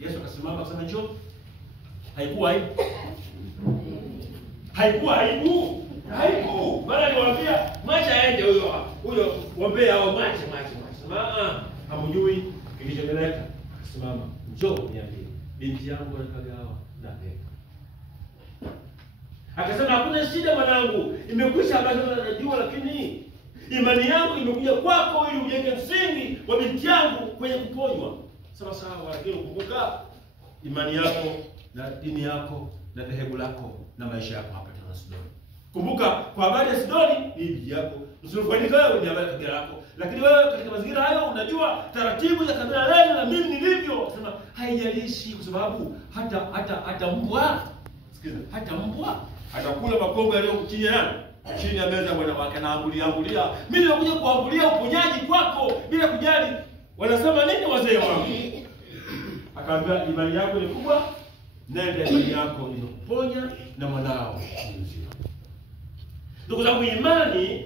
Yesu akasimama akasema njoo. Haikuwa aibu. Haikuwa aibu. Haiku. Bali aliwaambia mwacha aende huyo waambie hao mwache. Hamjui kilichoendelea. Akasimama, njoo niambie. Binti yangu alikagawa na peka. Akasema hakuna shida mwanangu. Imekwisha habari najua, lakini imani yangu imekuja kwako ili ujenge msingi wa binti yangu kwenye kuponywa. Sawa, lakini kumbuka imani yako na dini yako na dhehebu lako na maisha yako hapa tena Sidoni. Kumbuka kwa habari ya Sidoni ni bibi yako. Usifaidika wewe ni habari ya kabila lako. Lakini wewe katika mazingira hayo unajua taratibu za kabila lenu na mimi nilivyo. Sema haijalishi kwa sababu hata mbwa, sikiza, hata mbwa atakula makombo yaliyo chini ya chini ya meza bwana wake na ambulia. Mimi nimekuja kuambulia uponyaji kwako bila kujali wanasema nini wazee wangu. Akaambia imani yako ni kubwa, nenda imani yako inakuponya na mwanao ni mzima. Ndugu zangu, imani